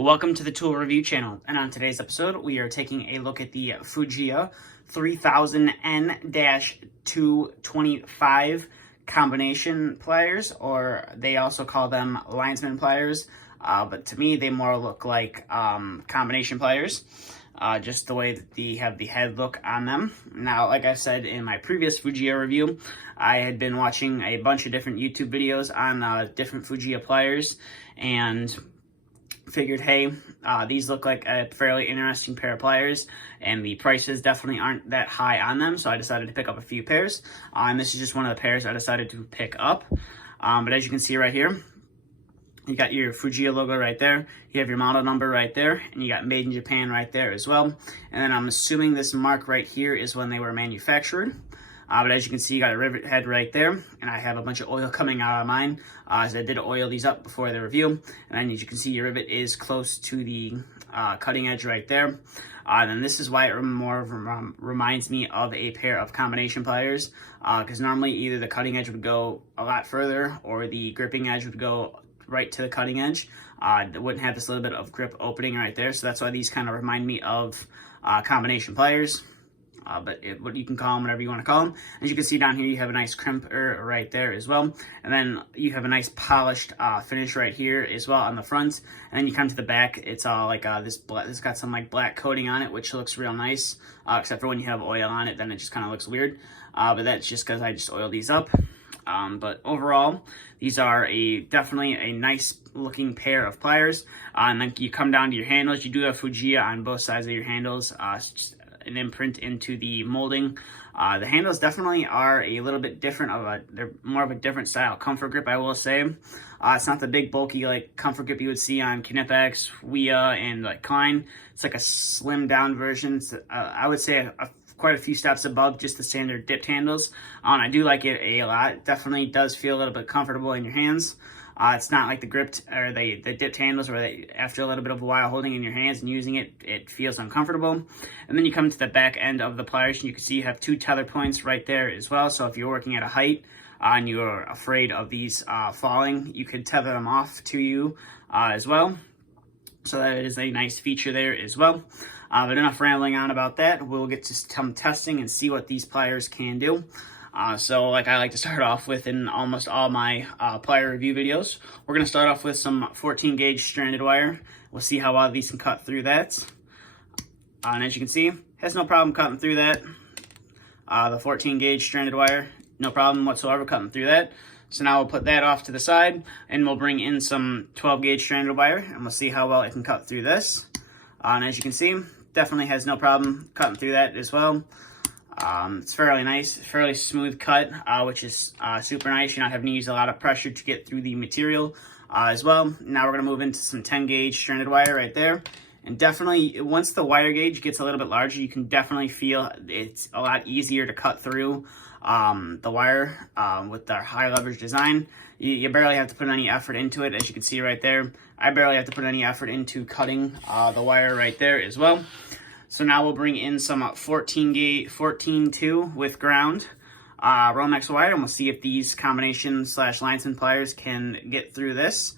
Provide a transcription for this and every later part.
Welcome to the Tool Review channel, and on today's episode we are taking a look at the FUJIYA 3000N-225 combination pliers, or they also call them lineman pliers, but to me they more look like combination pliers, just the way that they have the head look on them. Now, like I said in my previous FUJIYA review, I had been watching a bunch of different YouTube videos on different FUJIYA pliers, and figured, hey, these look like a fairly interesting pair of pliers, and the prices definitely aren't that high on them, so I decided to pick up a few pairs, and this is just one of the pairs I decided to pick up. But as you can see right here, you got your FUJIYA logo right there, you have your model number right there, and you got made in Japan right there as well. And then I'm assuming this mark right here is when they were manufactured. But as you can see, you got a rivet head right there, and I have a bunch of oil coming out of mine, as I did oil these up before the review. And then as you can see, your rivet is close to the cutting edge right there. And this is why it more reminds me of a pair of combination pliers, because normally either the cutting edge would go a lot further, or the gripping edge would go right to the cutting edge. It wouldn't have this little bit of grip opening right there, so that's why these kind of remind me of combination pliers. But what you can call them, whatever you want to call them. As you can see down here, you have a nice crimper right there as well. And then you have a nice polished finish right here as well on the front. And then you come to the back, it's all like this got some like black coating on it, which looks real nice. Except for when you have oil on it, then it just kind of looks weird. But that's just because I just oiled these up. But overall, these are definitely a nice looking pair of pliers. And then you come down to your handles. You do have FUJIYA on both sides of your handles. Just an imprint into the molding. The handles definitely are a little bit different they're more of a different style comfort grip, I will say. It's not the big bulky like comfort grip you would see on Knipex, FUJIYA, and like Klein. It's like a slimmed down version. It's, I would say quite a few steps above just the standard dipped handles. And I do like it a lot. It definitely does feel a little bit comfortable in your hands. It's not like the gripped or the dipped handles where after a little bit of a while holding in your hands and using it, it feels uncomfortable. And then you come to the back end of the pliers, and you can see you have two tether points right there as well. So if you're working at a height and you're afraid of these falling, you could tether them off to you as well. So that is a nice feature there as well. But enough rambling on about that. We'll get to some testing and see what these pliers can do. So like I like to start off with in almost all my plier review videos, we're going to start off with some 14 gauge stranded wire. We'll see how well these can cut through that. And as you can see, has no problem cutting through that. The 14 gauge stranded wire, no problem whatsoever cutting through that. So now we'll put that off to the side, and we'll bring in some 12 gauge stranded wire, and we'll see how well it can cut through this. And as you can see, definitely has no problem cutting through that as well. It's fairly nice, fairly smooth cut, which is super nice. You're not having to use a lot of pressure to get through the material as well. Now we're going to move into some 10 gauge stranded wire right there. And definitely, once the wire gauge gets a little bit larger, you can definitely feel it's a lot easier to cut through the wire with our high leverage design. You barely have to put any effort into it, as you can see right there. I barely have to put any effort into cutting the wire right there as well. So now we'll bring in some 14-2 with ground Romex wire, and we'll see if these combination / linesman pliers can get through this.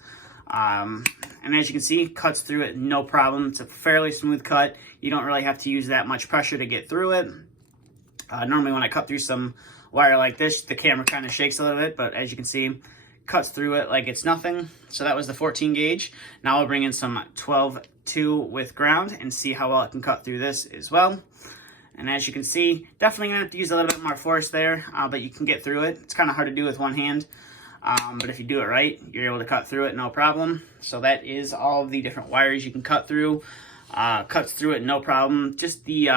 And as you can see, cuts through it no problem. It's a fairly smooth cut. You don't really have to use that much pressure to get through it. Normally when I cut through some wire like this, the camera kind of shakes a little bit, but as you can see, cuts through it like it's nothing. So that was the 14 gauge. Now I'll bring in some 12-2 with ground and see how well it can cut through this as well. And as you can see, definitely gonna have to use a little bit more force there, but you can get through it. It's kind of hard to do with one hand, but if you do it right, you're able to cut through it no problem. So that is all of the different wires you can cut through. Cuts through it no problem. Just the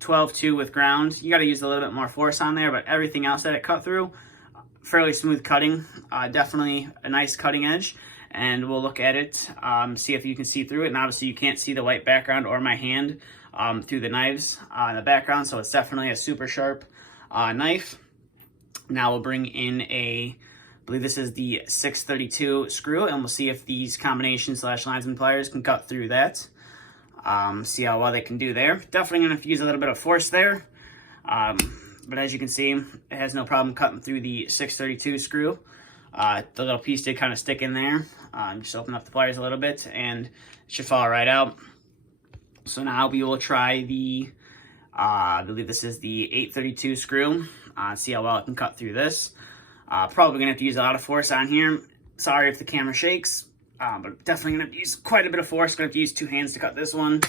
12-2 with ground, you got to use a little bit more force on there, but everything else that it cut through, fairly smooth cutting. Definitely a nice cutting edge. And we'll look at it, see if you can see through it. And obviously you can't see the white background or my hand through the knives in the background, so it's definitely a super sharp knife. Now we'll bring in I believe this is the 632 screw, and we'll see if these combination / linesman pliers can cut through that. See how well they can do there. Definitely gonna have to use a little bit of force there. But as you can see, it has no problem cutting through the 632 screw. The little piece did kind of stick in there. Just open up the pliers a little bit and it should fall right out. So now we will try the, I believe this is the 832 screw. See how well it can cut through this. Probably gonna have to use a lot of force on here. Sorry if the camera shakes, but definitely gonna have to use quite a bit of force. Gonna have to use 2 hands to cut this one.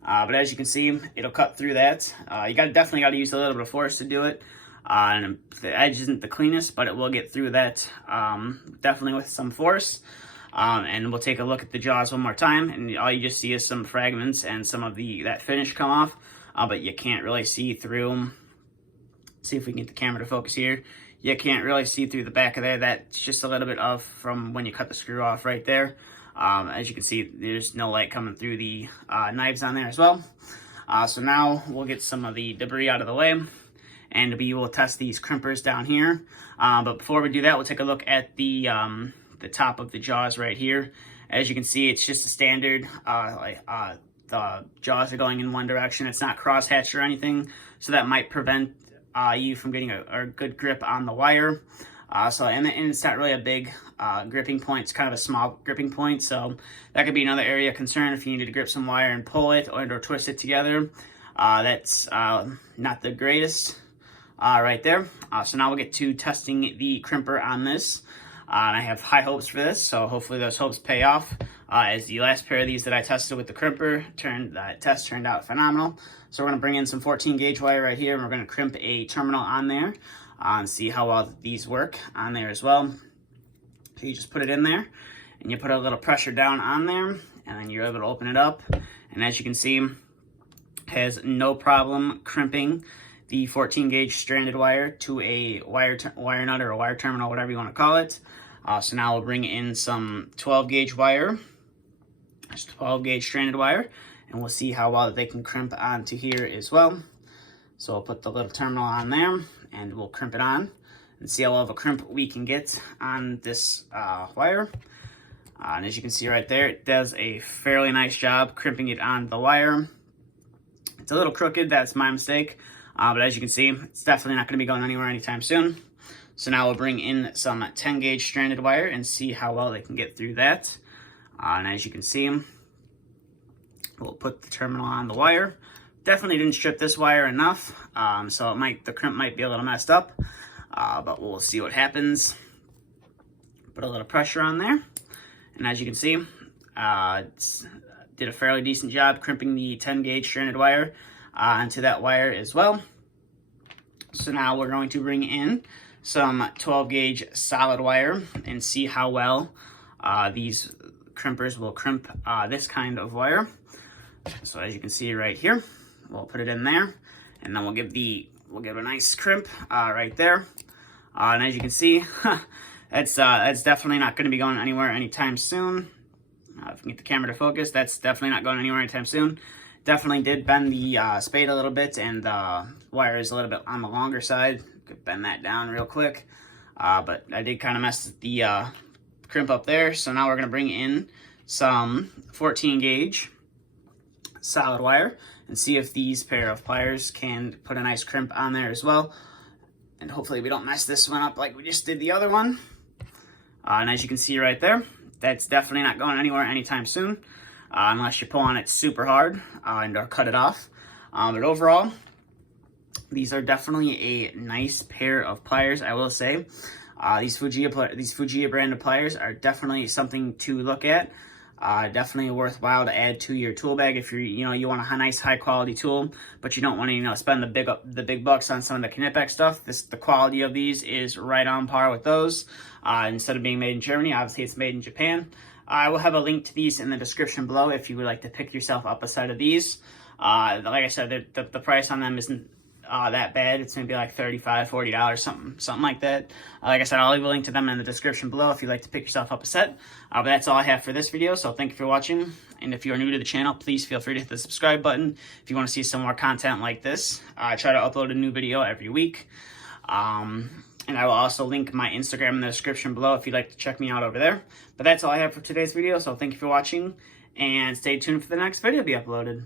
But as you can see, it'll cut through that. You definitely got to use a little bit of force to do it. And the edge isn't the cleanest, but it will get through that definitely with some force. And we'll take a look at the jaws one more time, and all you just see is some fragments and some of that finish come off, but you can't really see through. See if we can get the camera to focus here. You can't really see through the back of there. That's just a little bit of from when you cut the screw off right there. As you can see, there's no light coming through the knives on there as well. So now we'll get some of the debris out of the way, and we will test these crimpers down here. But before we do that, we'll take a look at the top of the jaws right here. As you can see, it's just a standard, the jaws are going in one direction. It's not cross-hatched or anything, so that might prevent you from getting a good grip on the wire. And it's not really a big gripping point. It's kind of a small gripping point, so that could be another area of concern if you needed to grip some wire and pull it or twist it together. That's not the greatest right there. So now we'll get to testing the crimper on this. And I have high hopes for this, so hopefully those hopes pay off. As the last pair of these that I tested with the crimper turned out phenomenal. So we're going to bring in some 14 gauge wire right here, and we're going to crimp a terminal on there and see how well these work on there as well. So you just put it in there, and you put a little pressure down on there, and then you're able to open it up. And as you can see, it has no problem crimping the 14 gauge stranded wire to a wire nut or a wire terminal, whatever you want to call it. So now we'll bring in some 12 gauge wire, just 12 gauge stranded wire, and we'll see how well they can crimp onto here as well. So we'll put the little terminal on there, and we'll crimp it on and see how well of a crimp we can get on this wire. And as you can see right there, it does a fairly nice job crimping it on the wire. It's a little crooked, that's my mistake. But as you can see, it's definitely not going to be going anywhere anytime soon. So now we'll bring in some 10 gauge stranded wire and see how well they can get through that. And as you can see, we'll put the terminal on the wire. Definitely didn't strip this wire enough, so the crimp might be a little messed up, but we'll see what happens. Put a little pressure on there, and as you can see, did a fairly decent job crimping the 10 gauge stranded wire onto that wire as well. So now we're going to bring in some 12 gauge solid wire and see how well these crimpers will crimp this kind of wire. So as you can see right here, we'll put it in there, and then we'll give a nice crimp right there. And as you can see, that's definitely not going to be going anywhere anytime soon. If we can get the camera to focus, that's definitely not going anywhere anytime soon. Definitely did bend the spade a little bit, and the wire is a little bit on the longer side. Could bend that down real quick, but I did kind of mess the crimp up there. So now we're going to bring in some 14 gauge solid wire and see if these pair of pliers can put a nice crimp on there as well. And hopefully we don't mess this one up like we just did the other one. And as you can see right there, that's definitely not going anywhere anytime soon, unless you pull on it super hard or cut it off. But overall, these are definitely a nice pair of pliers, I will say. These FUJIYA branded pliers are definitely something to look at. Definitely worthwhile to add to your tool bag if you want a nice high quality tool, but you don't want to spend the big bucks on some of the Knipex stuff. The quality of these is right on par with those. Instead of being made in Germany, obviously it's made in Japan. I will have a link to these in the description below if you would like to pick yourself up a set of these. Like I said, the price on them isn't that bad. It's maybe like $35, $40, something like that. Like I said, I'll leave a link to them in the description below if you'd like to pick yourself up a set. But that's all I have for this video, so thank you for watching. And if you're new to the channel, please feel free to hit the subscribe button if you want to see some more content like this. I try to upload a new video every week. And I will also link my Instagram in the description below if you'd like to check me out over there. But that's all I have for today's video, so thank you for watching, and stay tuned for the next video to be uploaded.